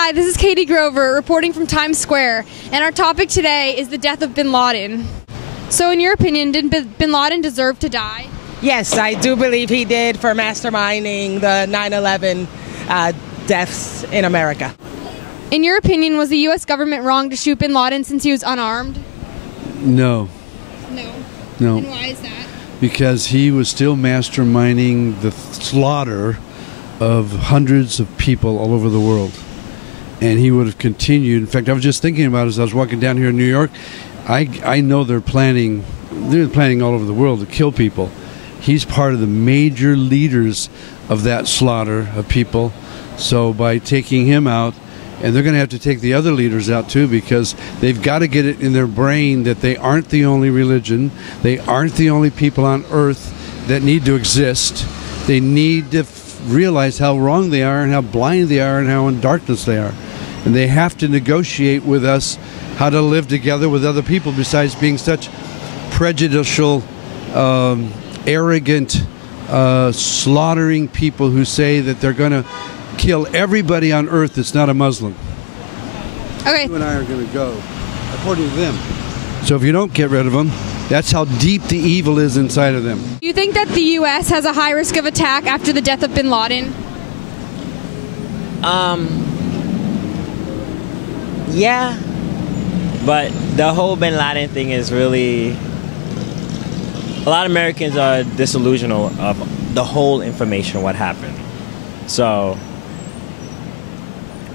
Hi, this is Katie Grover reporting from Times Square, and our topic today is the death of Bin Laden. So in your opinion, did Bin Laden deserve to die? Yes, I do believe he did for masterminding the 9/11 deaths in America. In your opinion, was the U.S. government wrong to shoot Bin Laden since he was unarmed? No. No. And why is that? Because he was still masterminding the slaughter of hundreds of people all over the world. And he would have continued. In fact, I was just thinking about it as I was walking down here in New York. I know they're planning all over the world to kill people. He's part of the major leaders of that slaughter of people. So by taking him out, and they're going to have to take the other leaders out too, because they've got to get it in their brain that they aren't the only religion. They aren't the only people on earth that need to exist. They need to realize how wrong they are and how blind they are and how in darkness they are. And they have to negotiate with us how to live together with other people besides being such prejudicial, arrogant, slaughtering people who say that they're going to kill everybody on earth that's not a Muslim. Okay. You and I are going to go, according to them. So if you don't get rid of them, that's how deep the evil is inside of them. Do you think that the U.S. has a high risk of attack after the death of Bin Laden? Yeah, but the whole Bin Laden thing is really... A lot of Americans are disillusioned of the whole information, what happened. So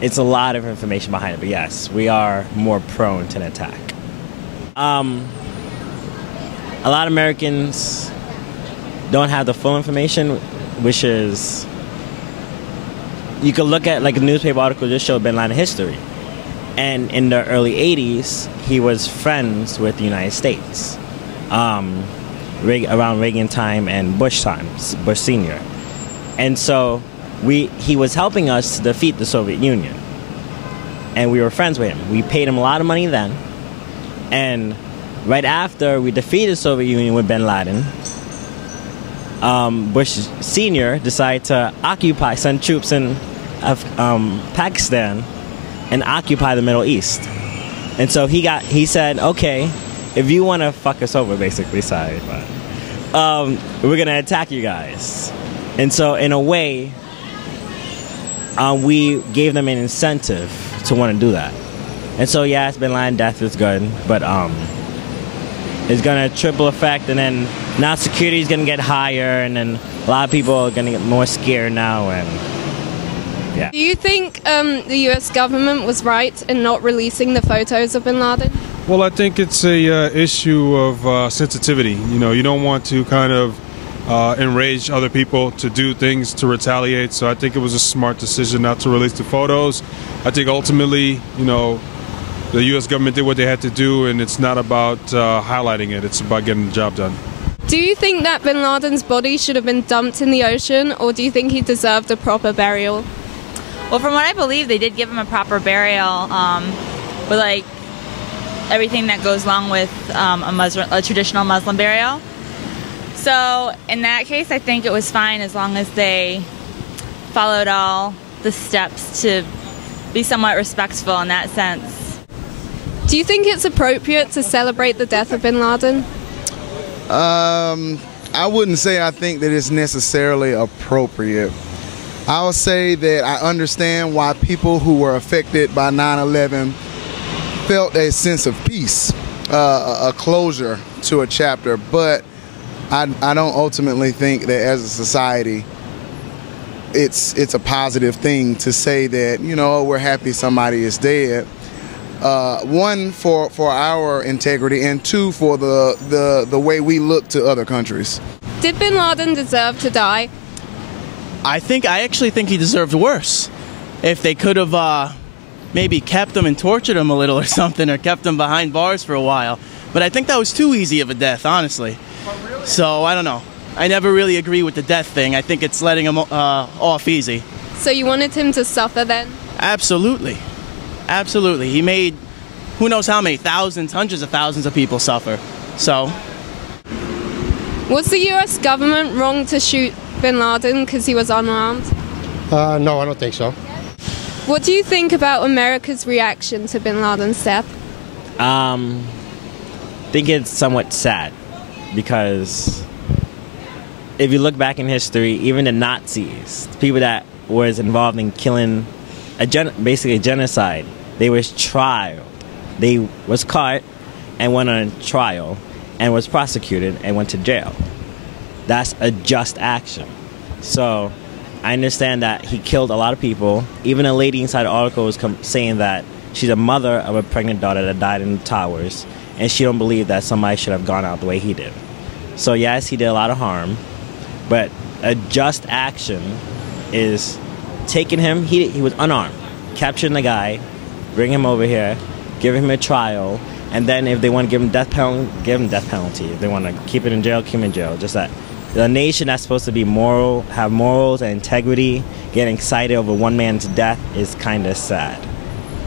it's a lot of information behind it, but yes, we are more prone to an attack. A lot of Americans don't have the full information, which is, you could look at like a newspaper article just showed Bin Laden history. And in the early 80s, he was friends with the United States, around Reagan time and Bush times, Bush Sr. And so he was helping us to defeat the Soviet Union. And we were friends with him. We paid him a lot of money then. And right after we defeated the Soviet Union with Bin Laden, Bush Sr. decided to send troops in Pakistan and occupy the Middle East. And so he said, okay, if you want to fuck us over, basically, sorry, but we're going to attack you guys. And so in a way, we gave them an incentive to want to do that. And so yeah, it's Bin Laden death is good, but it's going to triple effect, and then now security is going to get higher, and then a lot of people are going to get more scared now, and yeah. Do you think the U.S. government was right in not releasing the photos of Bin Laden? Well, I think it's a issue of sensitivity. You know, you don't want to kind of enrage other people to do things to retaliate. So I think it was a smart decision not to release the photos. I think ultimately, you know, the U.S. government did what they had to do, and it's not about highlighting it. It's about getting the job done. Do you think that Bin Laden's body should have been dumped in the ocean, or do you think he deserved a proper burial? Well, from what I believe, they did give him a proper burial with like everything that goes along with a traditional Muslim burial. So in that case, I think it was fine as long as they followed all the steps to be somewhat respectful in that sense. Do you think it's appropriate to celebrate the death of Bin Laden? I wouldn't say I think that it's necessarily appropriate. I would say that I understand why people who were affected by 9/11 felt a sense of peace, a closure to a chapter, but I don't ultimately think that as a society it's a positive thing to say that, you know, we're happy somebody is dead. One, for our integrity, and two, for the way we look to other countries. Did Bin Laden deserve to die? I actually think he deserved worse. If they could have maybe kept him and tortured him a little or something, or kept him behind bars for a while. But I think that was too easy of a death, honestly. So I don't know. I never really agree with the death thing. I think it's letting him off easy. So you wanted him to suffer then? Absolutely. Absolutely. He made who knows how many thousands, hundreds of thousands of people suffer. So. Was the U.S. government wrong to shoot Bin Laden because he was unarmed? No, I don't think so. What do you think about America's reaction to Bin Laden's death? I think it's somewhat sad because if you look back in history, even the Nazis, people that was involved in killing, basically a genocide, they was tried. They was caught and went on trial and was prosecuted and went to jail. That's a just action. So I understand that he killed a lot of people. Even a lady inside the article was saying that she's a mother of a pregnant daughter that died in the towers, and she don't believe that somebody should have gone out the way he did. So yes, he did a lot of harm, but a just action is taking him, he was unarmed, capturing the guy, bring him over here, give him a trial, and then if they want to give him death penalty, give him death penalty. If they want to keep it in jail, keep him in jail. Just that. The nation that's supposed to be moral, have morals and integrity, getting excited over one man's death is kind of sad.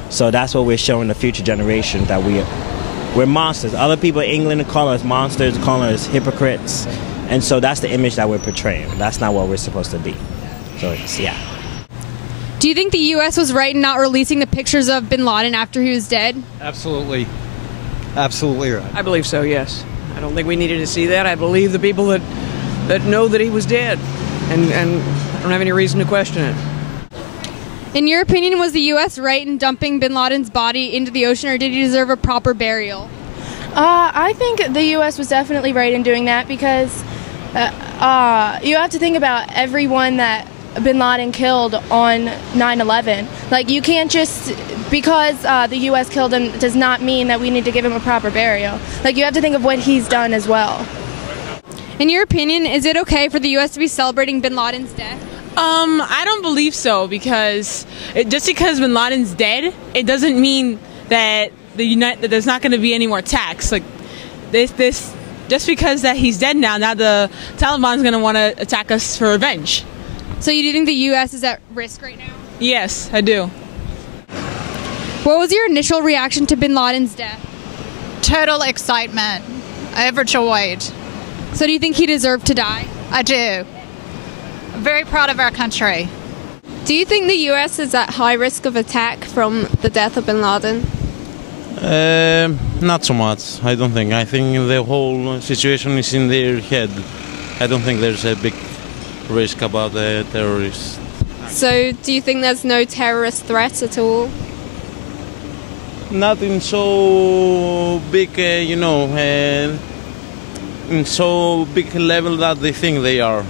So that's what we're showing the future generation, that we're monsters. Other people in England call us monsters, call us hypocrites. And so that's the image that we're portraying. That's not what we're supposed to be. So it's, yeah. Do you think the U.S. was right in not releasing the pictures of Bin Laden after he was dead? Absolutely. Absolutely right. I believe so, yes. I don't think we needed to see that. I believe the people that know that he was dead, and I don't have any reason to question it. In your opinion, was the U.S. right in dumping Bin Laden's body into the ocean, or did he deserve a proper burial? I think the U.S. was definitely right in doing that because you have to think about everyone that Bin Laden killed on 9/11. Like, you can't just, because the U.S. killed him does not mean that we need to give him a proper burial. Like, you have to think of what he's done as well. In your opinion, is it okay for the U.S. to be celebrating Bin Laden's death? I don't believe so, because just because Bin Laden's dead, it doesn't mean that that there's not going to be any more attacks. Like this, just because that he's dead now the Taliban's going to want to attack us for revenge. So you do think the U.S. is at risk right now? Yes, I do. What was your initial reaction to Bin Laden's death? Total excitement, overjoyed. So do you think he deserved to die? I do. I'm very proud of our country. Do you think the U.S. is at high risk of attack from the death of Bin Laden? Not so much, I don't think. I think the whole situation is in their head. I don't think there's a big risk about the terrorists. So do you think there's no terrorist threats at all? Nothing so big, in so big level that they think they are.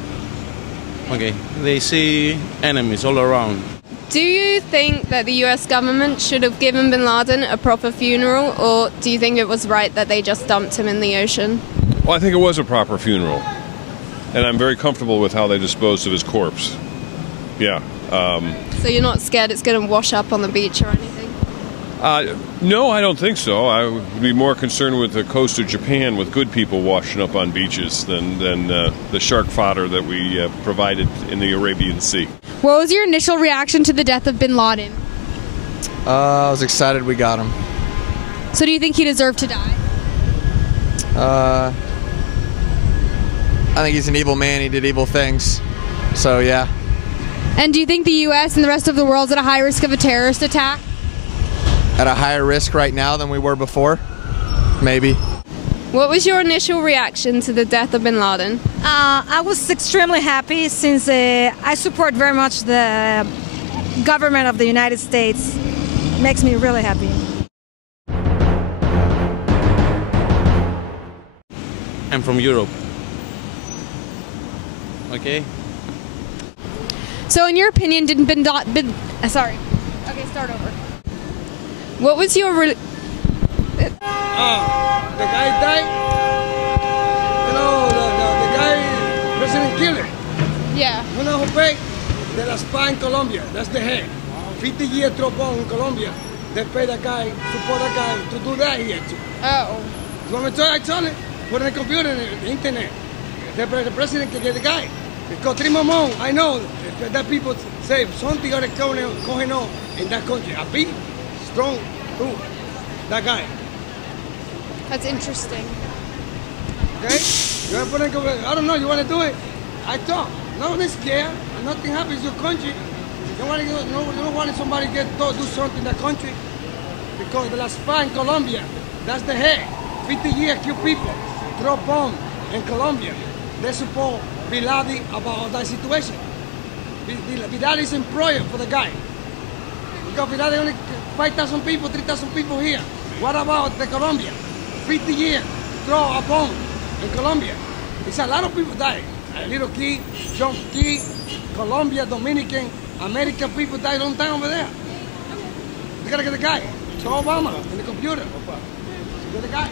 Okay, they see enemies all around. Do you think that the U.S. government should have given Bin Laden a proper funeral, or do you think it was right that they just dumped him in the ocean? Well, I think it was a proper funeral, and I'm very comfortable with how they disposed of his corpse. Yeah. So you're not scared it's going to wash up on the beach or anything? No, I don't think so. I would be more concerned with the coast of Japan with good people washing up on beaches than the shark fodder that we provided in the Arabian Sea. What was your initial reaction to the death of Bin Laden? I was excited we got him. So do you think he deserved to die? I think he's an evil man. He did evil things. So, yeah. And do you think the U.S. and the rest of the world is at a high risk of a terrorist attack? At a higher risk right now than we were before? Maybe. What was your initial reaction to the death of Bin Laden? I was extremely happy since I support very much the government of the United States. It makes me really happy. I'm from Europe. Okay. So in your opinion, didn't sorry. Okay, start over. What was your the guy died. You know, the guy, President Killer. Yeah. Una Jopé de la SPA en Colombia. That's the head. 50 years tropón in Colombia. They pay that guy, support that guy to do that here too. Oh. You want me to tell you? I told it. Put it on the computer and the internet. The president can get the guy. Because Trimamon, I know that people say something are going on in that country. A big, strong, that guy. That's interesting. Okay? You want to put it, I don't know, you want to do it? I talk. Nobody's scared. Nothing happens to your country. don't want somebody to do something in the country because the last spy in Colombia, that's the head. 50 years, kill people, throw bomb in Colombia. They support Bin Laden about that situation. Bin Laden is employer for the guy. Because Bin Laden only 5,000 people, 3,000 people here. What about the Colombia? 50 years, throw a bomb in Colombia. It's a lot of people die. A little kid, young kid, Colombia, Dominican, American people die long time over there. You gotta get the guy. Show Obama in the computer. Get the guy.